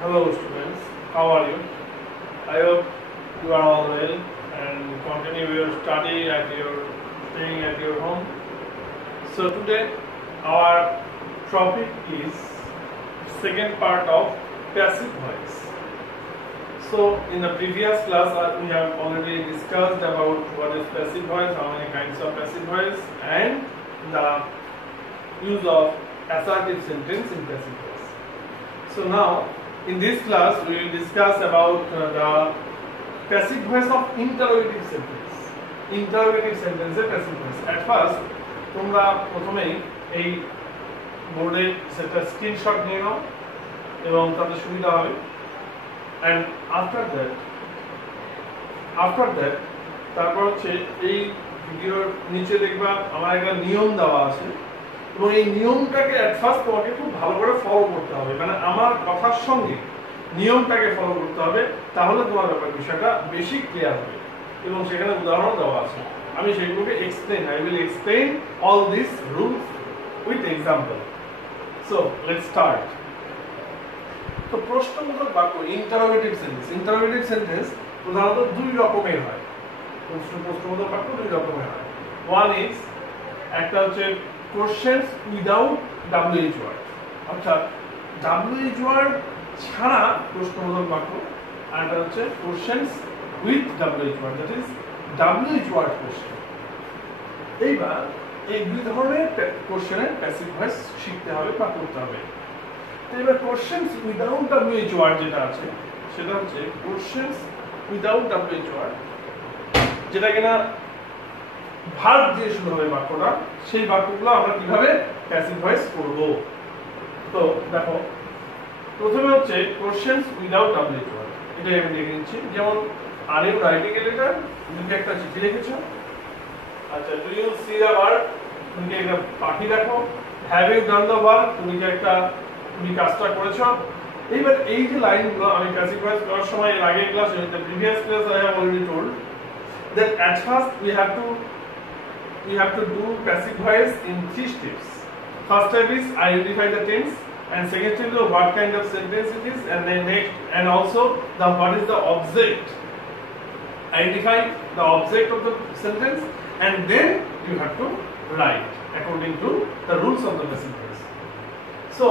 Hello students, how are you? I hope you are all well and continue your study staying at your home. So today our topic is second part of passive voice. So in the previous class we have already discussed about what is passive voice, how many kinds of passive voice, and the use of assertive sentence in passive voice. So now in this class we will discuss about the passive voice of interrogative sentence. Interrogative sentence passive voice. At first তোমরা প্রথমেই এই বোর্ডে সেটা screenshot নিয়ে নাও এবং তাতে সুবিধা হবে। and after that তারপর হচ্ছে এই ভিডিওর নিচে দেখবা আমার একটা নিয়ম দেওয়া আছে এবং এই নিয়মটাকে এট ফার্স্ট তোমাকে খুব ভালো করে ফলো করতে হবে, মানে আমার কথার সঙ্গে নিয়মটাকে ফলো করতে হবে, তাহলে তোমার ব্যাপার বিষয়টা বেশি ক্লিয়ার হবে এবং সেখানে উদাহরণ দেওয়া আছে। আমি সেগুলোকে I will explain all these rules with example. So let's start. তো প্রশ্নবোধক বাক্য ইন্টারোগেটিভ সেন্টেন্স প্রধানত দুই রকমের হয়। প্রশ্নবোধক বাক্য দুই রকমের হয়। ওয়ান ইজ একটা হচ্ছে কোশ্চেনস উইদাউট WH ওয়ার্ড, অর্থাৎ WH ওয়ার্ড ছাড়া প্রশ্নবোধক বাক্য, আর একটা হচ্ছে questions with WH word, that is WH word question. এইবার এই দুই ধরনের কোশ্চেনের প্যাসিভ ভয়েস শিখতে হবে বা করতে হবে। এবার কোশ্চেনস উইদাউট WH ওয়ার্ড যেটা আছে সেটা হচ্ছে কোশ্চেনস উইদাউট WH ওয়ার্ড, যেটা কিনা ভার্ব দিয়ে শুরু হবে বাক্যটা, সেই বাক্যগুলো আমরা কিভাবে প্যাসিভ ভয়েস করব। তো দেখো প্রথমে হচ্ছে কোশ্চেনস উইদাউট WH ওয়ার্ড, এটা আমি দেখে নিচ্ছি। যেমন are you writing a letter, তুমি কি একটা চিঠি লিখেছো? আচ্ছা, do you see the bird, তুমি কি একটা পাখি দেখো? Have you done the work, তুমি কাজটা করেছো? এইবার এই যে লাইনগুলো আমি প্যাসিভ ভয়েস করার সময় এর আগের ক্লাসে, the previous class I have already told that at first we have to do passive voice in 3 steps. First step is identify the tense, and second step is what kind of sentence it is, and then next and also what is the object. Identify the object of the sentence and then you have to write according to the rules of the passive voice. So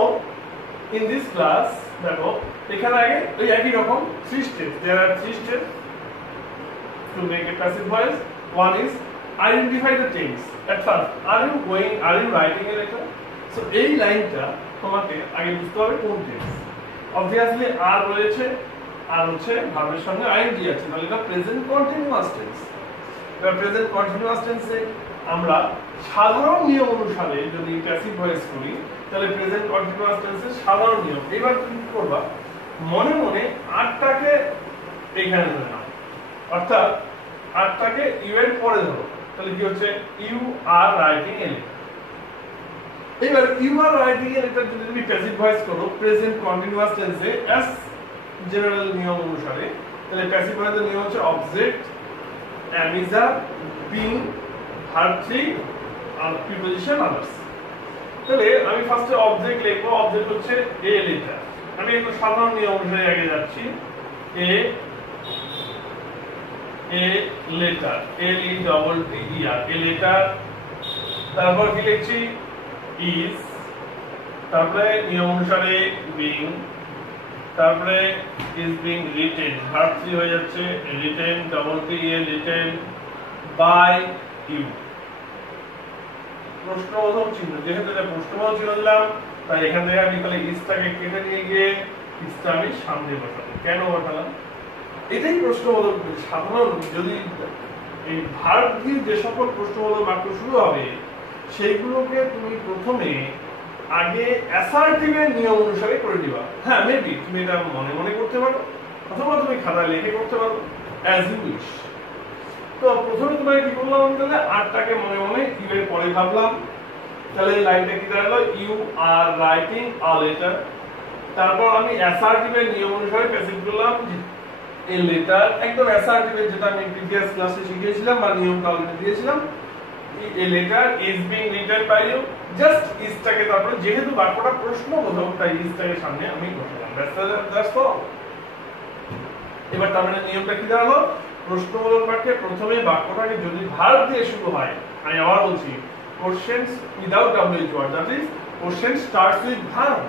in this class দেখো এখানে আগে ওই একই রকম 3 steps. There are 3 steps to make a passive voice. One is identify the tense. At first, are you writing a letter? So এই লাইনটা তোমাকে আগে বুঝতে হবে কোন টেন্স। Obviously আর রয়েছে, আর হচ্ছে ভার্বের সঙ্গে ing আছে, তাহলে এটা প্রেজেন্ট কন্টিনিউয়াস টেন্স। এবার প্রেজেন্ট কন্টিনিউয়াস টেন্সে আমরা সাধারণ নিয়ম অনুসারে যদি প্যাসিভ ভয়েস করি তাহলে প্রেজেন্ট কন্টিনিউয়াস টেন্সের সাধারণ নিয়ম, এবার তুমি কি করবা, মনে মনে আরটাকে এইখানে ধরে নাও, অর্থাৎ আরটাকে ইউ এর পরে ধরো, তাহলে কি হচ্ছে you are writing a letter. এবার you are writing a letter যদি তুমি প্যাসিভ ভয়েস করো প্রেজেন্ট কন্টিনিউয়াস টেন্সে অ্যাজ জেনারেল নিয়ম অনুসারে, তাহলে প্যাসিভ ভয়েসের নিয়ম হচ্ছে object, am is a being, verb 3 আর প্রিপোজিশন আদার্স। তাহলে আমি ফার্স্টে অবজেক্ট লিখবো, অবজেক্ট হচ্ছে এ লেটার। আমি একটু সাধারণ নিয়ম অনুসারে আগে যাচ্ছি, a letter, LETTER, a letter. তারপর কি লিখছি ইজ, তারপরে নিয়ম অনুসারে বিং, তারপরে ইজ বিং রিটেন, ভার্ব 3 হয়ে যাচ্ছে রিটেন, রিটেন বাই ইউ। প্রশ্নবোধক চিহ্ন, যেহেতু এটা প্রশ্নবোধক চিহ্ন দিলাম তাই এখান থেকে আমি তাহলে ইজটাকে কেটে নিয়ে গিয়ে ইজটা আমি সামনে বসালাম। কেন বসালাম? এটাই প্রশ্নবোধক। সাধারণ যদি এই ভার্ব দিয়ে যে সকল প্রশ্নবোধক বাক্য শুরু হবে সেইগুলোকে তুমি প্রথমে আগে অ্যাসার্টিভের নিয়ম অনুসারে করে দিবা। হ্যাঁ, মেবি তুমি এটা মনে মনে করতে পারো অথবা তুমি খাতায় লিখে করতে পারো, অ্যাজ ইউ উইশ। তো প্রথমে তোমাকে কি করলাম, তাহলে আরটাকে মনে মনে ইউ এর পরে ভাবলাম, তাহলে লাইনটা কি দাঁড়ালো, you are writing a letter. তারপর আমি অ্যাসার্টিভের নিয়ম অনুসারে প্যাসিভ করলাম এ লেটার, একদম অ্যাসার্টিভের যেটা আমি প্রিভিয়াস ক্লাসে শিখিয়েছিলাম বা নিয়মটা অলরেডি দিয়েছিলাম। a letter is being written by you, just ইজটাকে তারপরে যেহেতু বাক্যটা প্রশ্নবোধক তাই ইজটাকে সামনে আমি বসালাম। That's all. এবার তার মানে নিয়মটা কি দাঁড়ালো, প্রশ্নমূলক বাক্যে প্রথমে বাক্যটাকে যদি ভার্ব দিয়ে শুরু হয়, আমি আবার বলছি questions without WH word, that is question starts with verb,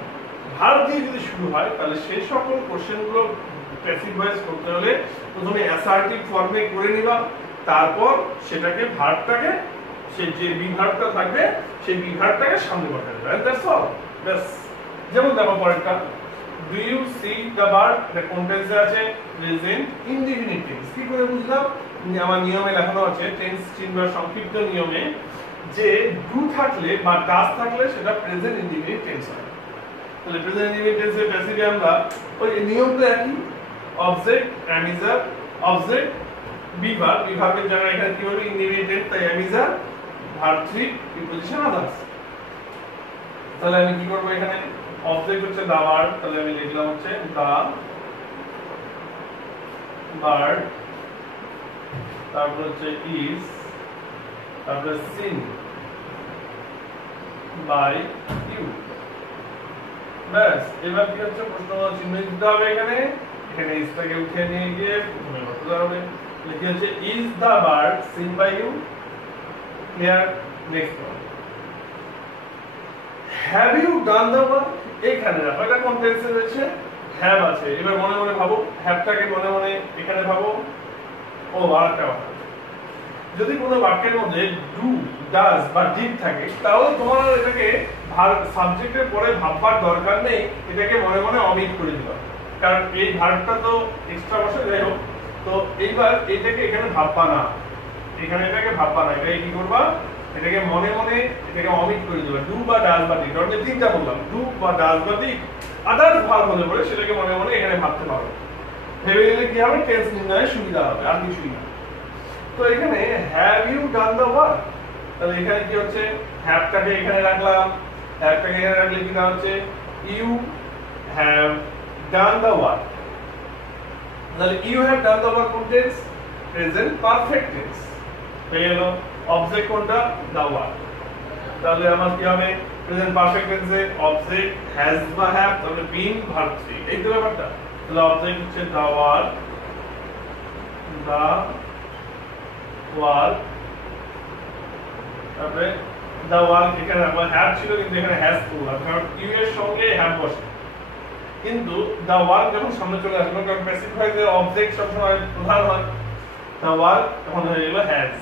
verb দিয়ে যদি শুরু হয় তাহলে সেই সকল কোশ্চেনগুলো প্যাসিভ ভয়েস করতে হলে প্রথমে অ্যাসার্টিভ ফর্মে করে নিবা, তারপর সেটাকে ভার্বটাকে সে যে বিভার্বটা থাকবে সেই বিভার্বটাকে সামনে বসাতে হবে, দ্যাটস অল। ব্যাস। যেমন দেখো পরেরটা, do you see the bird, এটা কোন টেন্সে আছে, প্রেজেন্ট ইনডিফিনিট টেন্স। কি করে বুঝলাম, আমার নিয়মে লেখানো আছে টেন্স চিহ্ন সংক্ষিপ্ত নিয়মে যে ডু থাকলে বা ডাজ থাকলে সেটা প্রেজেন্ট ইনডিফিনিট টেন্স হয়। তাহলে প্রেজেন্ট ইনডিফিনিট টেন্সে প্যাসিভে আমরা ওই নিয়মটা একই, অবজেক্ট অ্যামিজার, অবজেক্ট বিভার্ব, বিভার্বের জায়গায় এখানে কি হবে ইনডিফিনিট টেন্স, তাই অ্যামিজার ভার্ব 3 প্রিপোজিশন আদার্স। তাহলে আমি কি করব, এখানে অবজেক্ট হচ্ছে দা বার্ড, তাহলে আমি লিখলাম হচ্ছে দা বার্ড, তারপর হচ্ছে ইজ, তারপরে সিন বাই ইউ। ব্যাস। এবার কি হচ্ছে প্রশ্নবোধক চিহ্ন দিতে হবে এখানে, এখানে ইজটাকে উঠিয়ে নিয়ে গিয়ে প্রথমে বসাতে হবে, কি হচ্ছে is the bird seen by you. Clear? Next one, have you done the work, এখানে দেখো এটা কোন টেন্সে রয়েছে, হ্যাভ আছে। এবার মনে মনে ভাবো, হ্যাভটাকে মনে মনে এখানে ভাবো। ও আরেকটা কথা, যদি কোনো বাক্যের মধ্যে ডু, ডাজ বা ডিড থাকে তাহলে তোমার এটাকে ভার্ব সাবজেক্টের পরে ভাববার দরকার নেই, এটাকে মনে মনে অমিট করে দিবা, কারণ এই ভার্বটা তো এক্সট্রা বসে, যাই হোক। তো এইবার এটাকে এখানে ভাববা না, এখানে এটাকে ভাববা না, এটাকে কি করবা, এটাকে মনে মনে এটাকে অমিট করে দিবা। ডু বা ডাজ বা ডিড, আমি তিনটা বললাম, ডু বা ডাজ বা ডিড, আদার্স ভার্ব হলে পরে সেটাকে মনে মনে এখানে ভাবতে পারো। ভেবে নিলে কি হবে, টেন্স নির্ণয়ে সুবিধা হবে, আর কিছুই না। তো এখানে have you done the work, তাহলে এখানে কি হচ্ছে, হ্যাভটাকে এখানে রাখলাম, হ্যাভটাকে এখানে রাখলে কি হচ্ছে, you have done the work. তাহলে you have done the work কোন টেন্স, প্রেজেন্ট পারফেক্ট টেন্স হয়ে গেল। অবজেক্ট কোনটা, দ্য ওয়ার্ক। তাহলে আমার কি হবে, প্রেজেন্ট পারফেক্ট টেন্সে অবজেক্ট হ্যাজ বা হ্যাভ, তাহলে বিন ভার্ব 3, এই তো ব্যাপারটা। তাহলে অবজেক্ট হচ্ছে দ্য ওয়ার্ক, দ্য ওয়ার্ক, তারপরে দ্য ওয়ার্ক, এখানে আমার হ্যাভ ছিল কিন্তু এখানে হ্যাজ করলাম, কারণ ইউ এর সঙ্গে হ্যাভ বসে। কিন্তু দ্য ওয়ার্ক যখন সামনে চলে আসলো, কারণ প্যাসিভ ভয়েসে অবজেক্ট সবসময় প্রধান হয়, দ্য ওয়ার্ক তখন হয়ে গেল হ্যাজ,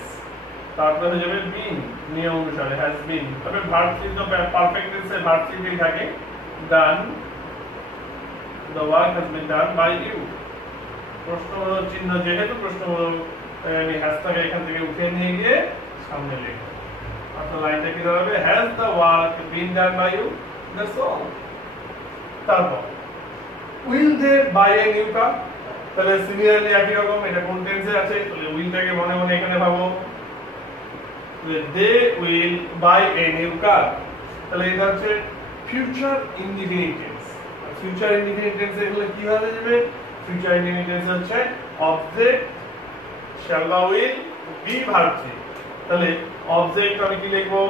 তারপরে হয়ে যাবে বিন, নিয়ম অনুসারে হ্যাজ বিন। তবে ভার্ব 3 তো পারফেক্ট টেন্সে ভার্ব 3 থাকে, done, the work has been done by you. প্রশ্নবোধক চিহ্ন যেহেতু প্রশ্নবোধক, আমি হ্যাজটাকে এখান থেকে উঠিয়ে নিয়ে গিয়ে সামনে লিখব, অর্থাৎ লাইনটা কি দাঁড়াবে, has the work been done by you, that's all. তারপর will they buy a new car, তাহলে সিমিলারলি একই রকম, এটা কোন টেন্সে আছে, তাহলে উইলটাকে মনে মনে এখানে ভাবো, they will buy a new car, তাহলে এটা হচ্ছে future indefinite tense. Future indefinite টেন্সে এগুলো কি হয়ে যাবে, ফিউচার ইনডিফিনিট টেন্স হচ্ছে অবজেক্ট shall বা will be verb 3, তাহলে অবজেক্ট আমি কি লিখবো,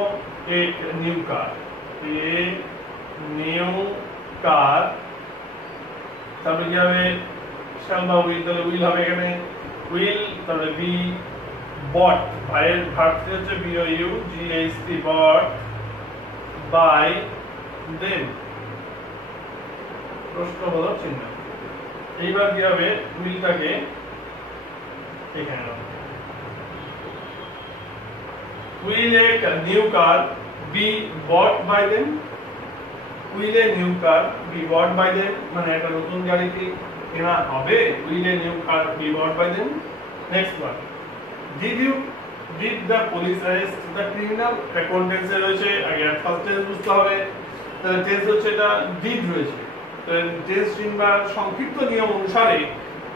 এ নিউ কার, এ নিউ কার, তারপরে কি হবে, shall বা will, তাহলে will হবে এখানে will, তাহলে be bought, ভাইয়ের ভার্ব 3 হচ্ছে b o u g h t, bought by them, প্রশ্নবোধক চিহ্ন। এইবার কি হবে, উইলটাকে এখানে will a new car be bought by them, will a new car be bought by them, মানে একটা নতুন গাড়ি কি কেনা হবে, will a new car be bought by them। next one, did the police arrest the criminal, এটা কোন টেন্সে রয়েছে, আগে ফার্স্ট টেন্স বুঝতে হবে, তাহলে টেন্স হচ্ছে এটা did রয়েছে, তাহলে টেন্স কিংবা সংক্ষিপ্ত নিয়ম অনুসারে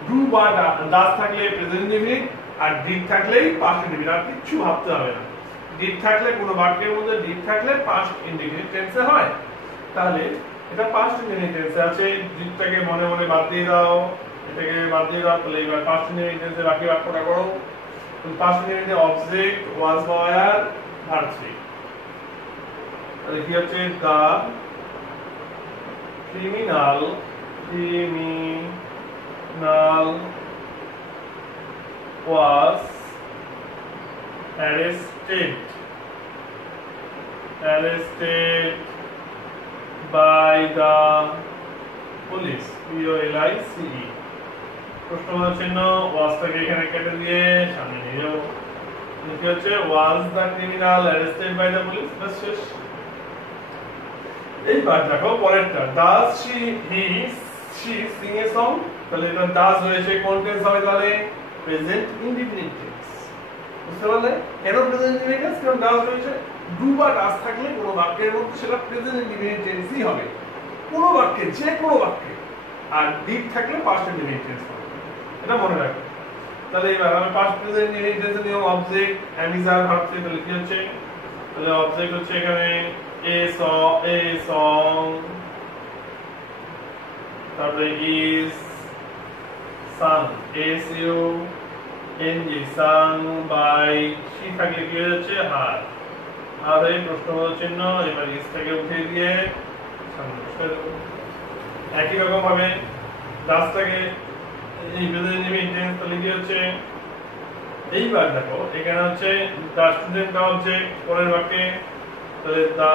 ডু বা ডাজ থাকলে প্রেজেন্ট ইনডিফিনিট, আর ডিড থাকলেই পাস্ট ইনডিফিনিট, আর কিছু ভাবতে হবে না। ডিড থাকলে কোনো বাক্যের মধ্যে ডিড থাকলে পাস্ট ইনডিফিনিট টেন্সে হয়, তাহলে এটা পাস্ট ইনডিফিনিট টেন্সে আছে, ডিডটাকে মনে মনে বাদ দিয়ে দাও, এটাকে বাদ দিয়ে দাও, তাহলে এবার পাস্ট ইনডিফিনিট টেন্সে বাকি বাক্যটা করো। পাস্ট ইনডিফিনিটে অবজেক্ট ওয়াজ বা ওয়্যার ভার্ব 3, তাহলে কি হচ্ছে, দা criminal criminal was arrested by the police. POLICE প্রশ্নবোধক চিহ্ন ওয়াজটাকে এখানে কেটে দিয়ে সামনে নিয়ে যাও। কি হচ্ছে was the criminal arrested by the police? বাস শেষ। এইবার দেখো পরেরটা does she sing a song? তাহলে এটা does রয়েছে কোন টেন্স হবে তাহলে প্রেজেন্ট ইনডিফিনিট টেন্স। বুঝতে পারলে কেন প্রেজেন্ট ইনডিফিনিট টেন্স? কারণ does রয়েছে ডু বা ডাজ থাকলে কোনো বাক্যের মধ্যে সেটা প্রেজেন্ট ইনডিফিনিট টেন্সই হবে কোনো বাক্যে, যে কোনো বাক্যে। আর ডিড থাকলে পাস্ট ইনডিফিনিট টেন্স হবে, এটা মনে রাখবে। তাহলে এবার আমি পাস্ট প্রেজেন্ট ইনডিফিনিট টেন্সের নিয়ম object am is are verb তাহলে কি হচ্ছে? তাহলে অবজেক্ট হচ্ছে এখানে a song, তারপরে is sung, sung by she থাকলে কি হয়ে যাচ্ছে her, আর এই প্রশ্নবোধক চিহ্ন এবার is টাকে উঠিয়ে দিয়ে সামনে বসিয়ে দেব। একই রকম ভাবে দাসটাকে এই প্রেজেন্ট ইনডিফিনিট টেন্স তাহলে কি হচ্ছে? এইবার দেখো এখানে হচ্ছে the student অবজেক্ট পরের বাক্যে, তাহলে the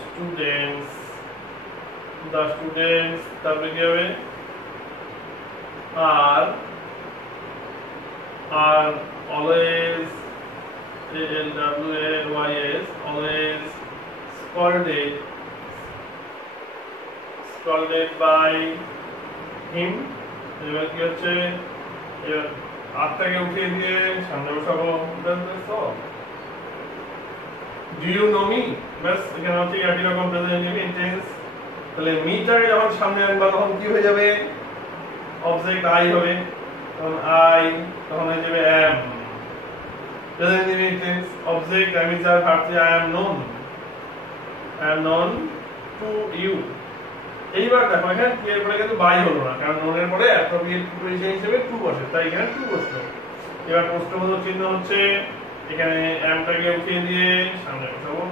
students তারপরে কি হবে? are always always scolded by him। এবার কি হচ্ছে? এবার আটটাকে উঠিয়ে দিয়ে সামনে বসাবো। Do you know me? বাস এখানে হচ্ছে একই রকম প্রেজেন্ট ইনডিফিনিট টেন্স। তাহলে মিটারে যখন সামনে আনবা তখন কি হয়ে যাবে? অবজেক্ট আই হবে, তখন আই তখন হয়ে যাবে am। Present indefinite tense object am is are verb I am known to you। এইবার দেখো এখানে টু এর পরে কিন্তু বাই হলো না, কারণ known এর পরে অ্যাপ্রোপ্রিয়েট প্রিপোজিশন হিসেবে টু বসে, তাই এখানে টু বসলো। এবার প্রশ্নবোধক চিহ্ন হচ্ছে এখানে আমটাকে উঠিয়ে দিয়ে সামনে বসাবো।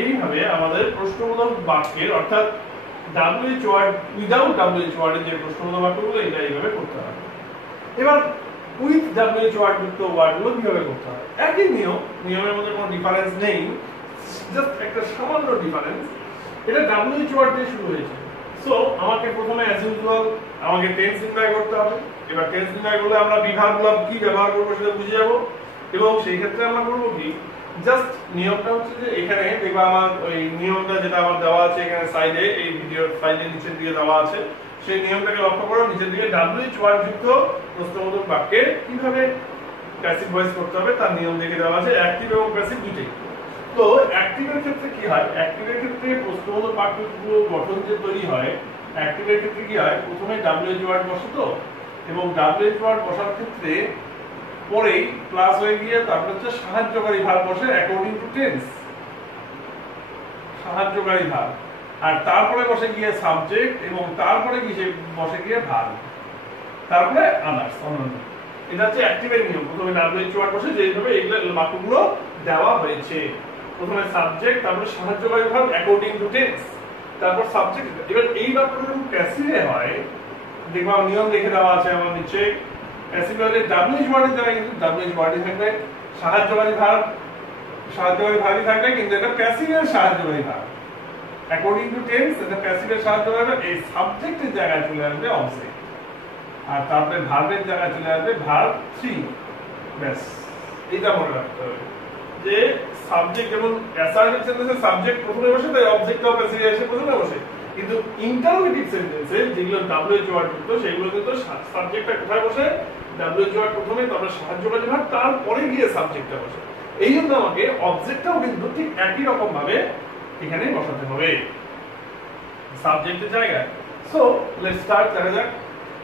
এইভাবে আমাদের প্রশ্নবোধক বাক্যের অর্থাৎ WH ওয়ার্ড উইদাউট WH ওয়ার্ডের যে প্রশ্নবোধক বাক্যগুলো এটা এইভাবে করতে হবে। এবার উইথ WH ওয়ার্ড যুক্ত ওয়ার্ডগুলো কিভাবে করতে হবে? একই নিয়মের মধ্যে কোনো ডিফারেন্স নেই, জাস্ট একটা সামান্য ডিফারেন্স। এটা WH ওয়ার্ড দিয়ে শুরু হয়েছে। সো আমাকে প্রথমে অ্যাজ ইউজুয়াল আমাকে টেন্স নির্ণয় করতে হবে। এবার টেন্স নির্ণয় করলে আমরা বিভাগগুলো কি ব্যবহার করবো সেটা বুঝে যাব, এবং সেই ক্ষেত্রে আমরা করবো কি, জাস্ট নিয়মটা হচ্ছে যে এখানে দেখবা আমার ওই নিয়মটা যেটা আমার দেওয়া আছে এখানে সাইডে, এই ভিডিওর সাইডে নিচের দিকে দেওয়া আছে, সেই নিয়মটাকে লক্ষ্য করো। নিচের দিকে WH ওয়ার্ড যুক্ত প্রশ্নবোধক বাক্যে কিভাবে প্যাসিভ ভয়েস করতে হবে তার নিয়ম দেখে দেওয়া আছে, অ্যাক্টিভ এবং প্যাসিভ দুটেই। তো অ্যাক্টিভের ক্ষেত্রে কি হয়? অ্যাক্টিভের ক্ষেত্রে প্রশ্নবোধক বাক্যগুলো গঠন যে তৈরি হয়, অ্যাক্টিভের ক্ষেত্রে কি হয়? প্রথমে WH ওয়ার্ড বসে তো, এবং WH ওয়ার্ড বসার ক্ষেত্রে পরেই প্লাস হয়ে গিয়ে তারপর হচ্ছে সাহায্যকারী ভার্ব বসে অ্যাকর্ডিং টু টেন্স, সাহায্যকারী ভার্ব, আর তারপরে বসে গিয়ে সাবজেক্ট, এবং তারপরে বসে গিয়ে ভার্ব, তারপরে আদার্স অন্যান্য। এটা হচ্ছে অ্যাক্টিভের নিয়ম। প্রথমে WH ওয়ার্ড বসে যেভাবে এইগুলো বাক্যগুলো দেওয়া হয়েছে, প্রথমে সাবজেক্ট, তারপরে সাহায্যকারী ভার্ব অ্যাকর্ডিং টু টেন্স, তারপর সাবজেক্ট। এবার এই বাক্যটা যখন প্যাসিভে হয়, দেখবা নিয়ম দেখে দেওয়া আছে আমার নিচে। প্যাসিভ হলে WH ওয়ার্ডের জায়গায় কিন্তু WH ওয়ার্ডই থাকবে, সাহায্যকারী ভার্বই থাকবে, কিন্তু এটা প্যাসিভের সাহায্যকারী ভার্ব অ্যাকর্ডিং টু টেন্স। এটা প্যাসিভের সাহায্যকারী ভার্ব, এই সাবজেক্টের জায়গায় চলে আসবে অবজেক্ট, আর তারপরে ভার্বের জায়গায় চলে আসবে ভার্ব 3। ব্যাস এটা মনে রাখতে হবে যে সাবজেক্ট, যেমন অ্যাসার্টিভ সেন্টেন্সে সাবজেক্ট প্রথমে বসে, তাই অবজেক্টটাও প্যাসিভ এসে প্রথমে বসে, কিন্তু ইন্টারোগেটিভ সেন্টেন্সে যেগুলো WH ওয়ার্ড যুক্ত সেগুলো কিন্তু সাবজেক্টটা কোথায় বসে? WH ওয়ার্ড প্রথমে, তারপরে সাহায্যকারী ভার্ব, তারপরে গিয়ে সাবজেক্টটা বসে। এই জন্য আমাকে অবজেক্টটাও কিন্তু ঠিক একই রকম ভাবে এখানে বসাতে হবে সাবজেক্টের জায়গায়। So let's start. দেখা যাক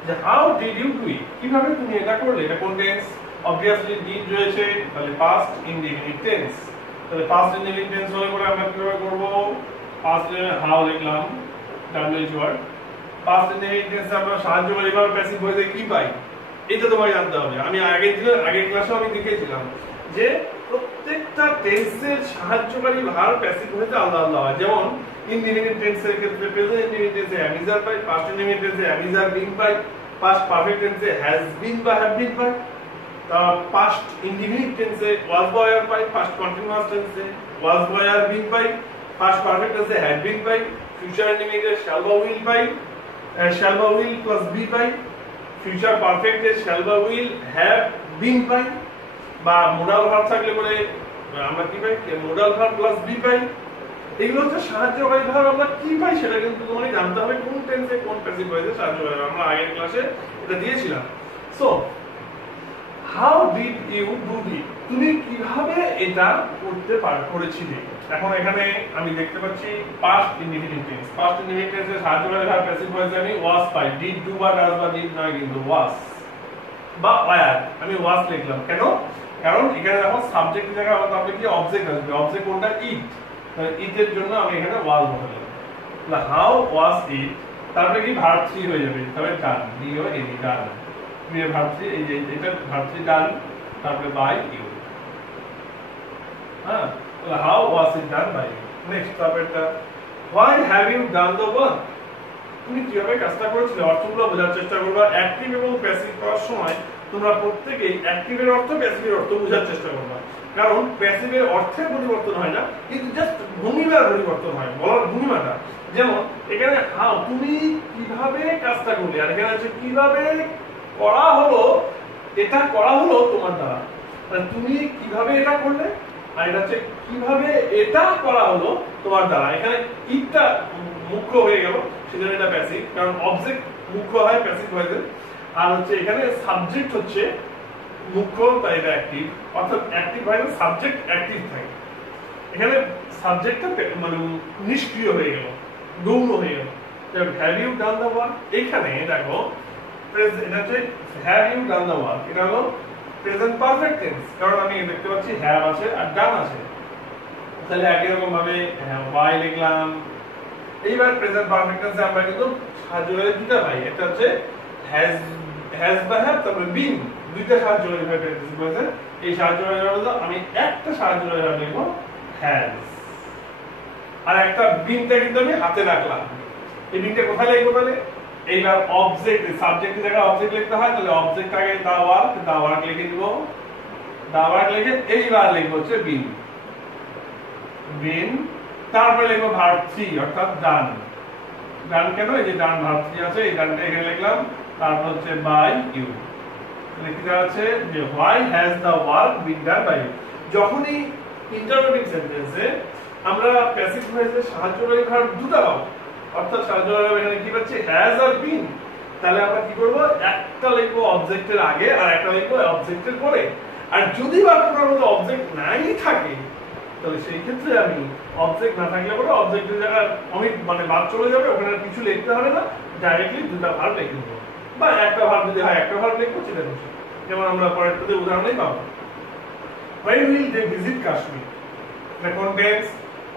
যে how did you do it, কিভাবে তুমি এটা করলে। এটা কোন টেন্স? অবভিয়াসলি ডিড রয়েছে, তাহলে পাস্ট ইনডিফিনিট টেন্স। তাহলে পাস্ট ইনডিফিনিট টেন্স হলে পরে আমরা কিভাবে করব? পাস্ট হাউ লিখলাম WH ওয়ার্ড, পাস্ট ইনডিফিনিট টেন্সে আমরা সাহায্যকারী ভার্ব প্যাসিভ ভয়েসে কি পাই এটা তোমাকে জানতে হবে। আমি আগের ক্লাসে আমি দেখিয়েছিলাম যে প্রত্যেকটা টেন্সের সাহায্যকারী ভার্ব প্যাসিভ ভয়েসে আলাদা আলাদা হয়। যেমন ইনডিফিনিট টেন্সের ক্ষেত্রে প্রেজেন্ট ইনডিফিনিট টেন্সে am is are পাই, পাস্ট ইনডিফিনিট টেন্সে am is are been পাই, পাস্ট পারফেক্ট টেন্সে has been বা have been পাই, পাস্ট ইনডিফিনিট টেন্সে was বা were পাই, পাস্ট কন্টিনিউয়াস টেন্সে was বা were been পাই, পাস্ট পারফেক্ট টেন্সে had been পাই, ফিউচার ইনডিফিনিটে shall বা will পাই, shall বা will প্লাস be পাই, ফিউচার পারফেক্টে shall বা will have been পাই, বা মোডাল ভার্ব থাকলে পরে আমরা কি পাই মোডাল ভার্ব প্লাস be পাই। এগুলো হচ্ছে সাহায্যকারী ভার্ব। আমরা কি পাই সেটা কিন্তু তোমাকে জানতে হবে কোন টেন্সে কোন প্যাসিভ ভয়েসে সাহায্যকারী ভার্ব। আমরা আগের ক্লাসে এটা দিয়েছিলাম। So how did you do it, তুমি কিভাবে এটা করেছিলে। এখন এখানে আমি দেখতে পাচ্ছি past indefinite tense, past indefinite টেন্সে সাহায্যকারী ভার্ব প্যাসিভ ভয়েসে আমি ওয়াজ পাই, ডিড ডু বা ডাজ বা ডিড নয় কিন্তু ওয়াজ বা ওয়্যার, আমি ওয়াজ লিখলাম কেন, কারণ এখানে যখন সাবজেক্টের জায়গায় তাহলে কি অবজেক্ট আসবে, অবজেক্ট কোনটা ইট, তাহলে ইটের জন্য আমি এখানে ওয়াজ বসালাম। তাহলে হাউ ওয়াজ ইট, তারপরে কি ভার্ব 3 হয়ে যাবে, তবে ডান ডি ও এন ডান, ক্রিয়া ভার্ব 3 এই যে এটা ভার্ব 3 ডান, তারপরে বাই ইউ। হ্যাঁ, তাহলে how was it done by you. Next তারপরেটা why have you done the work, তুমি কিভাবে কাজটা করেছিলে। অর্থগুলো বোঝার চেষ্টা করবা। অ্যাক্টিভ এবং প্যাসিভ করার সময় তোমরা প্রত্যেকেই অ্যাক্টিভের অর্থ প্যাসিভের অর্থ বোঝার চেষ্টা করবা, কারণ প্যাসিভের অর্থের পরিবর্তন হয় না, কিন্তু জাস্ট ভঙ্গিমার পরিবর্তন হয়, বলার ভঙ্গিমাটা। যেমন এখানে হাউ তুমি কিভাবে কাজটা করলে, আর এখানে আছে কিভাবে করা হলো, এটা করা হলো তোমার দ্বারা, মানে তুমি কিভাবে এটা করলে, আর এটা হচ্ছে কিভাবে এটা করা হলো তোমার দ্বারা। এখানে ইটটা মুখ্য হয়ে গেল, সেজন্য এটা প্যাসিভ, কারণ অবজেক্ট মুখ্য হয় প্যাসিভ ভয়েসে। আর হচ্ছে এখানে সাবজেক্ট হচ্ছে মুখ্য, তাই এটা অ্যাক্টিভ, অর্থাৎ অ্যাক্টিভ ভয়েসে সাবজেক্ট অ্যাক্টিভ থাকে। এখানে সাবজেক্টটা মানে নিষ্ক্রিয় হয়ে গেল, গৌণ হয়ে গেল। Have you done the work, এখানে দেখো এটা হচ্ছে have you done the work, এটা হলো প্রেজেন্ট পারফেক্ট টেন্স, কারণ আমি দেখতে পাচ্ছি হ্যাভ আছে আর ডান আছে। তাহলে একই রকম ভাবে ওয়াই লিখলাম। এইবার প্রেজেন্ট পারফেক্ট টেন্সে আমরা কিন্তু সাহায্যকারী দুটো পাই, একটা হচ্ছে হ্যাজ বা হ্যাভ, তারপরে বিন, দুইটা সাহায্যকারী ভাবে বলেছে। এই সাহায্যকারী ভাবে আমি একটা সাহায্যকারী ভাবে লিখবো হ্যাজ, আর একটা বিনটা কিন্তু আমি হাতে রাখলাম। এই বিনটা কোথায় লিখবো তাহলে, এইবার অবজেক্ট সাবজেক্টের জায়গায় অবজেক্ট লিখতে হয়, তাহলে অবজেক্ট আগে দা ওয়ার্ক লিখে দিব, দা ওয়ার্ক লিখে এইবার লিখবো হচ্ছে বিন, বিন, তারপরে লিখবো ভার্ব 3 অর্থাৎ ডান। ডান কেন, এই যে ডান ভার্ব 3 আছে, এই ডানটা এখানে লিখলাম, তারপর হচ্ছে বাই ইউ। লিখতে আছে যে why has the work been done by you. যখনই ইন্টারোগেটিভ সেন্টেন্সে আমরা প্যাসিভ ভয়েসে সাহায্যকারী ভার্ব দুটো পাবো, অর্থাৎ সাহায্যকারী ভার্ব এখানে কি পাচ্ছি হ্যাজ আর বিন, তাহলে আমরা কি করব, একটা লিখবো অবজেক্টের আগে আর একটা লিখবো অবজেক্টের পরে। আর যদি বাক্যটার মধ্যে অবজেক্ট নাই থাকে, তাহলে সেই ক্ষেত্রে আমি অবজেক্ট না থাকলে পরে অবজেক্টের জায়গায় আমি মানে বাদ চলে যাবে, ওখানে কিছু লিখতে হবে না, ডাইরেক্টলি দুটো ভার্ব লিখে দেবো, বা একটা ভার্ব যদি হয় একটা ভার্ব লিখবো, সেটা খুশি। যেমন আমরা পরেরটাতে উদাহরণই পাবো, when will they visit Kashmir, এখন টেন্স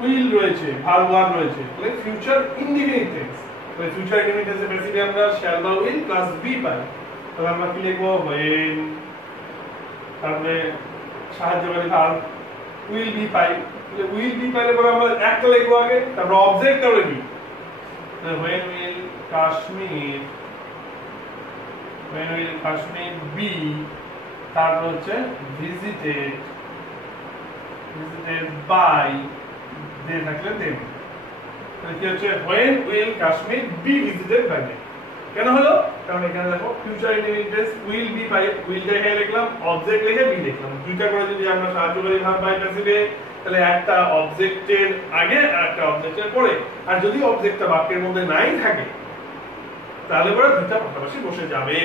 উইল রয়েছে, ভার্ব ওয়ান রয়েছে, তাহলে ফিউচার ইনডিফিনিট টেন্স, তাহলে ফিউচার ইনডিফিনিট টেন্সে বেসিক্যালি আমরা shall বা will প্লাস be পাই। তাহলে আমরা কি লিখবো when, তারপরে সাহায্যকারী ভার্ব will be পাই, তাহলে will be পাইলে পরে আমরা একটা লিখবো আগে, তারপর অবজেক্ট আর be, তাহলে when will Kashmir, when will Kashmir be, তারপর হচ্ছে visited by, they থাকলে them, তাহলে কি হচ্ছে when will Kashmir be visited by them। কেন হলো, কারণ এখানে দেখো future indefinite tense will be pi, will দেখে লিখলাম, অবজেক্ট লিখে be লিখলাম, দুইটা করে যদি আমরা সাহায্যকারী ভার্ব পাই প্যাসিভে, তাহলে একটা অবজেক্টের আগে আর একটা অবজেক্টের পরে। আর যদি অবজেক্টটা বাক্যের মধ্যে নাই থাকে, তাহলে পরে দুইটা পাশাপাশি বসে যাবে।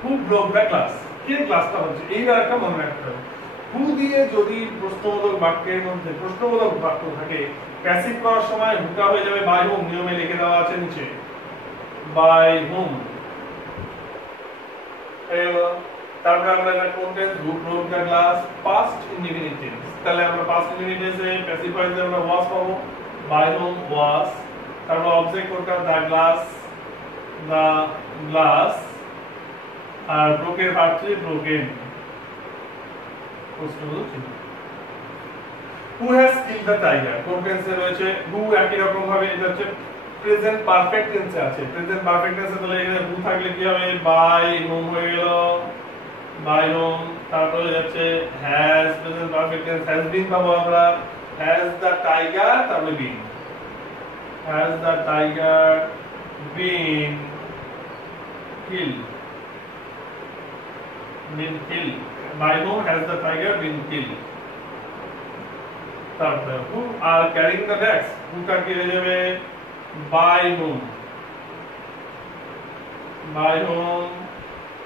হু ব্রোক দ্য ক্লাস, কে ক্লাসটা হচ্ছে, এইবার একটা মনে রাখতে হবে, হু দিয়ে যদি প্রশ্নবোধক বাক্যের মধ্যে প্রশ্নবোধক বাক্য থাকে, প্যাসিভ করার সময় হুটা হয়ে যাবে বাই হোম, নিয়মে লিখে দেওয়া আছে নিচে বাই হোম। তারপরে আমরা এটা কোন tense, who broke the glass, past indefinite tense, তাহলে আমরা পাস্ট ইনডিফিনিট টেন্সে প্যাসিভ ভয়েসে আমরা ওয়াজ পাবো, বাই হোম ওয়াজ, তারপর অবজেক্ট কোনটা, দা গ্লাস, আর ব্রোকের ভার্ব ব্রোকেন, প্রশ্নবোধক চিহ্ন। who has killed the tiger কোন টেন্সে রয়েছে who একই রকম ভাবে এটা হচ্ছে প্রেজেন্ট পারফেক্ট টেন্সে আছে প্রেজেন্ট পারফেক্ট টেন্সে তাহলে এখানে who থাকলে কি হবে by whom হয়ে গেল by whom তারপরে যাচ্ছে has present perfect tense has been পাবো আমরা has the tiger তারপরে been has the tiger been killed by whom has the tiger been killed তারপরে who are carrying the bags who টা কি হয়ে যাবে by whom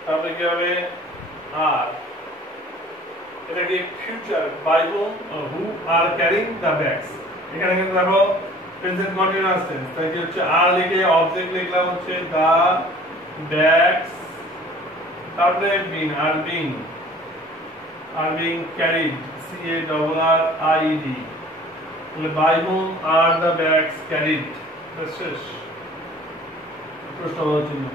তারপরে কি হবে are এটা কি future by whom who are carrying the bags এখানে কিন্তু দেখো প্রেজেন্ট কন্টিনিউয়াস টেন্স তাই কি হচ্ছে আর লিখে অবজেক্ট লিখলাম হচ্ছে the bags তারপরে been are being carried CARRIED তাহলে by whom are the bags carried শেষ প্রশ্নবোধক চিহ্ন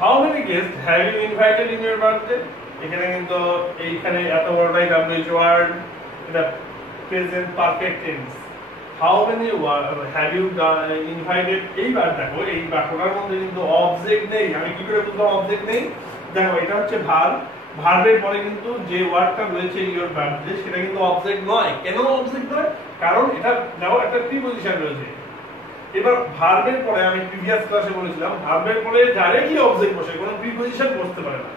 how many guests have you invited in your birthday এখানে কিন্তু এইখানে এত বড়টাই WH ওয়ার্ড এটা present perfect tense how many have you invited এইবার দেখো এই বাক্যটার মধ্যে কিন্তু অবজেক্ট নেই আমি কি করে বুঝলাম অবজেক্ট নেই দেখো এটা হচ্ছে ভার্বের পরে কিন্তু যে ওয়ার্ডটা রয়েছে ইওর বার্থডে সেটা কিন্তু অবজেক্ট নয় কেন অবজেক্ট নয় কারণ এটা দেখো একটা প্রিপজিশন রয়েছে এবার ভার্বের পরে আমি প্রিভিয়াস ক্লাসে বলেছিলাম ভার্বের পরে ডাইরেক্টলি অবজেক্ট বসে কোনো প্রিপজিশন বসতে পারে না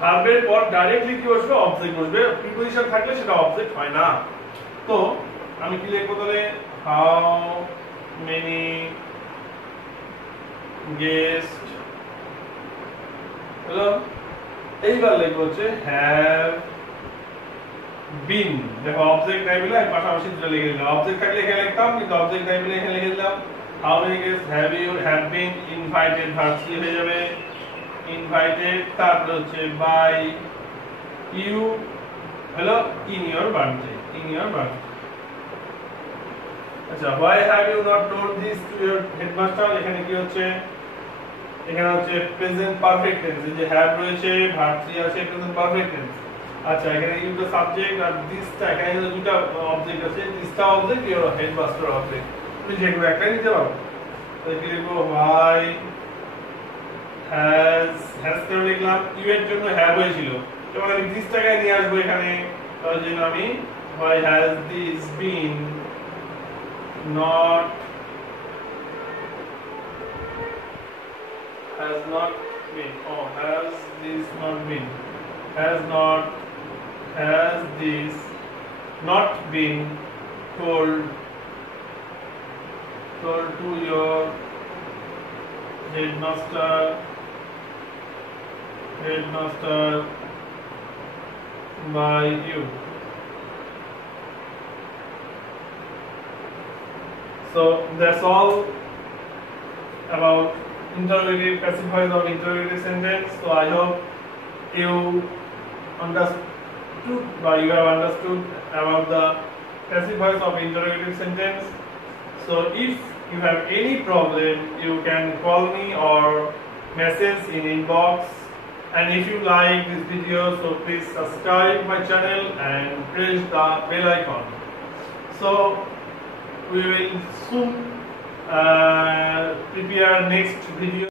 ভার্বের পর ডাইরেক্টলি কি বসবে অবজেক্ট বসবে প্রিপজিশন থাকলে সেটা অবজেক্ট হয় না তো আমি কি লিখবো তাহলে হাউ মেনি গেস্ট হলো এইবার লিখবো হচ্ছে হ্যাভ বিন দেখো অবজেক্ট নাই বলে আমি পাশাপাশি দুটো লিখে দিলাম অবজেক্ট থাকলে এখানে লিখতাম কিন্তু অবজেক্ট নাই বলে এখানে লিখে দিলাম how many guest have been invited verb C হয়ে যাবে ইনভাইটেড তারপর হচ্ছে বাই ইউ হলো ইন ইওর বার্থডে আচ্ছা why have you not told this to your headmaster এখানে কি হচ্ছে এখানে হচ্ছে প্রেজেন্ট পারফেক্ট টেন্স যে হ্যাভ রয়েছে ভার্ব সি আছে প্রেজেন্ট পারফেক্ট টেন্স আচ্ছা এখানে ইউ দ্য সাবজেক্ট আর দিসটা এখানে দুটো অবজেক্ট আছে দিসটা অবজেক্ট ইওর হেডমাস্টার অবজেক্ট তুমি যে কোনো একটাই নিতে পারো তাই কি লিখবো why has করে লিখলাম ইউ এর জন্য হ্যাভ হয়েছিল যখন আমি দিসটাকে নিয়ে আসবো এখানে তার জন্য আমি why has this been not has not been has this not been has this not been told to your headmaster by you so that's all about interrogative passive voice of interrogative sentence so I hope you understood or you have understood about the passive voice of interrogative sentence so if you have any problem you can call me or message in inbox and if you like this video so please subscribe my channel and press the bell icon so we will soon prepare next video